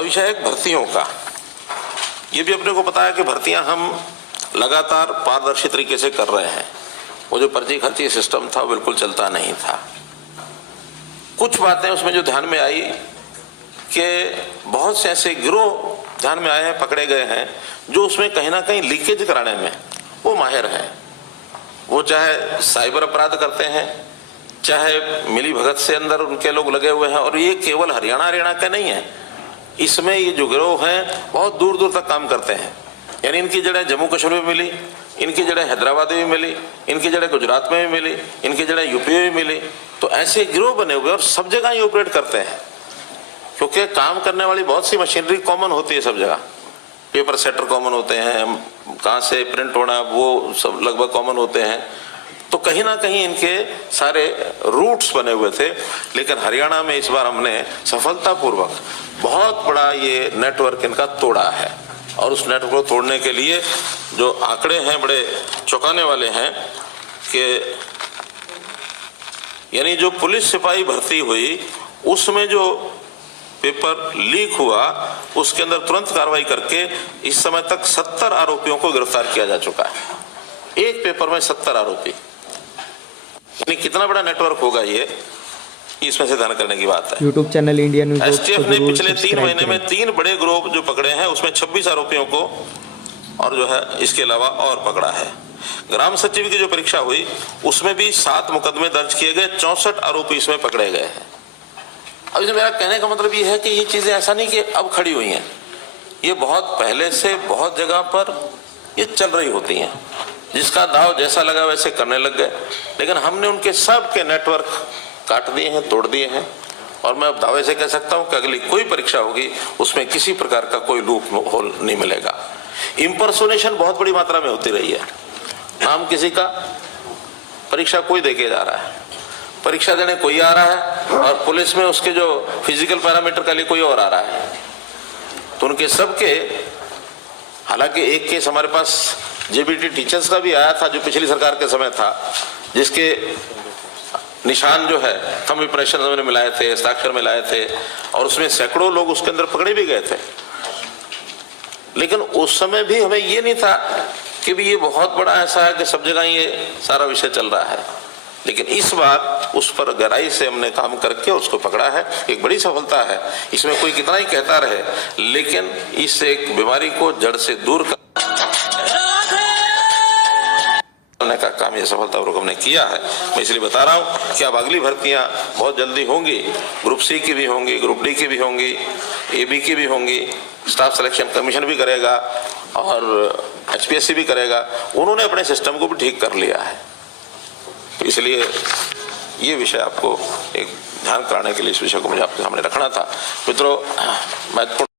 अब विषय है भर्तियों का। ये भी अपने को पता है कि भर्तियां हम लगातार पारदर्शी तरीके से कर रहे हैं। वो जो पर्ची खर्ची सिस्टम था वो बिल्कुल चलता नहीं था। कुछ बातें उसमें जो ध्यान में आई कि बहुत से ऐसे गिरोह ध्यान में आए हैं, पकड़े गए हैं, जो उसमें कहीं ना कहीं लीकेज कराने में वो माहिर हैं। वो चाहे साइबर अपराध करते हैं, चाहे मिली भगत से अंदर उनके लोग लगे हुए हैं। और ये केवल हरियाणा का नहीं है, इसमें ये जो गिरोह हैं बहुत दूर दूर तक काम करते हैं। यानी इनकी जड़ें जम्मू कश्मीर में मिली, इनकी जड़ें हैदराबाद में भी मिली, इनकी जड़ें गुजरात में भी मिली, इनकी जड़ें यूपी में भी मिली। तो ऐसे गिरोह बने हुए और सब जगह ही ऑपरेट करते हैं, क्योंकि काम करने वाली बहुत सी मशीनरी कॉमन होती है सब जगह। पेपर सेटर कॉमन होते हैं, कहाँ से प्रिंट होना वो सब लगभग कॉमन होते हैं। तो कहीं ना कहीं इनके सारे रूट्स बने हुए थे। लेकिन हरियाणा में इस बार हमने सफलतापूर्वक बहुत बड़ा ये नेटवर्क इनका तोड़ा है। और उस नेटवर्क को तोड़ने के लिए जो आंकड़े हैं बड़े चौंकाने वाले हैं कि यानी जो पुलिस सिपाही भर्ती हुई उसमें जो पेपर लीक हुआ उसके अंदर तुरंत कार्रवाई करके इस समय तक 70 आरोपियों को गिरफ्तार किया जा चुका है। एक पेपर में 70 आरोपी, यानी कितना बड़ा नेटवर्क होगा ये, इसमें से ध्यान करने की बात है। YouTube channel India news STF ने पिछले 3 महीने में 3 बड़े ग्रुप जो पकड़े हैं उसमें 26 आरोपियों को और जो है इसके अलावा और पकड़ा है। ग्राम सचिव की जो परीक्षा हुई उसमें भी 7 मुकदमे दर्ज किए गए, 64 आरोपी इसमें पकड़े गए हैं। अब इसमें मेरा कहने का मतलब ये है कि ये चीजें ऐसा नहीं कि अब खड़ी हुई हैं, ये बहुत पहले से बहुत जगह पर ये चल रही होती हैं। जिसका दाव जैसा लगा वैसे करने लग गए, लेकिन हमने उनके सब के नेटवर्क काट दिए हैं, तोड़ दिए हैं। और मैं अब दावे से कह सकता हूं कि अगली कोई परीक्षा होगी उसमें किसी प्रकार का कोई लूप होल नहीं मिलेगा। इंपर्सोनेशन बहुत बड़ी मात्रा में होती रही है। नाम किसी का, परीक्षा कोई देके जा रहा है, परीक्षा देने कोई आ रहा है और पुलिस में उसके जो फिजिकल पैरामीटर के लिए कोई और आ रहा है। तो उनके सबके, हालांकि एक केस हमारे पास जेबीटी टीचर्स का भी आया था जो पिछली सरकार के समय था, जिसके निशान जो है थंब इंप्रेशन हमने मिलाए थे, हस्ताक्षर मिलाए थे और उसमें सैकड़ों लोग उसके अंदर पकड़े भी गए थे। लेकिन उस समय भी हमें ये नहीं था कि भी ये बहुत बड़ा ऐसा है कि सब जगह ये सारा विषय चल रहा है। लेकिन इस बार उस पर गहराई से हमने काम करके उसको पकड़ा है, एक बड़ी सफलता है। इसमें कोई कितना ही कहता रहे, लेकिन इस एक बीमारी को जड़ से दूर करने का काम ये सफलतापूर्वक हमने किया है। मैं इसलिए बता रहा हूं कि अब अगली भर्तियां बहुत जल्दी होंगी। ग्रुप सी की भी होंगी, ग्रुप डी की भी होंगी, एबी की भी होंगी, स्टाफ सिलेक्शन कमीशन भी करेगा और एचपीएससी भी करेगा। उन्होंने अपने सिस्टम को भी ठीक कर लिया है। इसलिए ये विषय आपको एक ध्यान कराने के लिए इस विषय को मुझे आपके सामने रखना था। मित्रों, महत्वपूर्ण